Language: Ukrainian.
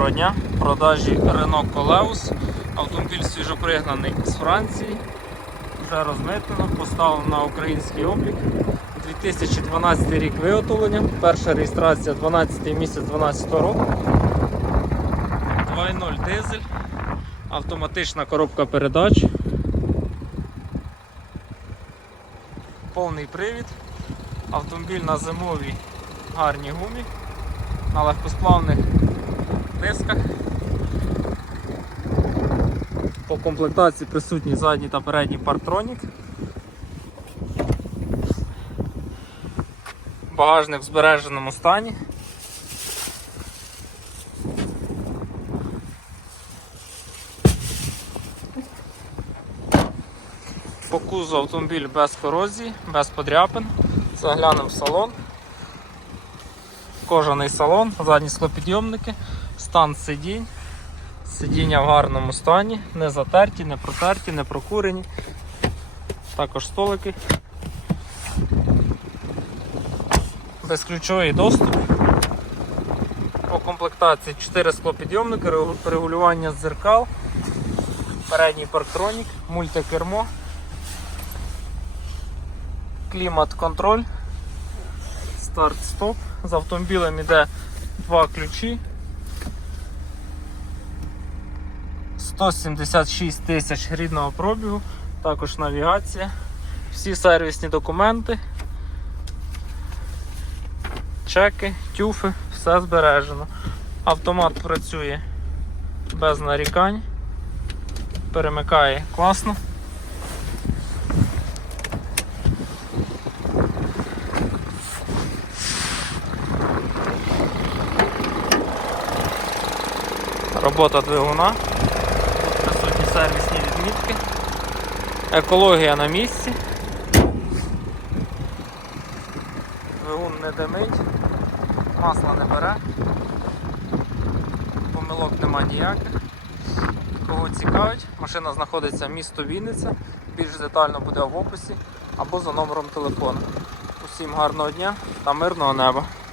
Доброго дня. Продажі Renault Coleus. Автомобіль свіжопригнаний з Франції. Вже розмитнено, поставлено на український облік. 2012 рік виготовлення. Перша реєстрація 12 місяць 12 року. 2.0 дизель. Автоматична коробка передач. Повний привід. Автомобіль на зимовій гарній гумі. На легкосплавних дисках. По комплектації присутній задній та передній парктронік. Багажник в збереженому стані. По кузу автомобіль без корозії, без подряпин. Заглянемо в салон. Кожаний салон, задні склопідйомники, стан сидінь. Сидіння в гарному стані, не затерті, не протерті, не прокурені. Також столики. Безключовий доступ. По комплектації 4 склопідйомники, регу- регулювання дзеркал, передній парктронік, мультикермо, клімат-контроль, старт-стоп. З автомобілем йде два ключі. 176 тисяч рідного пробігу, також навігація, всі сервісні документи, чеки, тюфи, все збережено. Автомат працює без нарікань, перемикає класно. Робота двигуна. Тут присутні сервісні відмітки. Екологія на місці. Двигун не димить, масла не бере, помилок нема ніяких. Кого цікавить, машина знаходиться в місто Вінниця, більш детально буде в описі або за номером телефону. Усім гарного дня та мирного неба!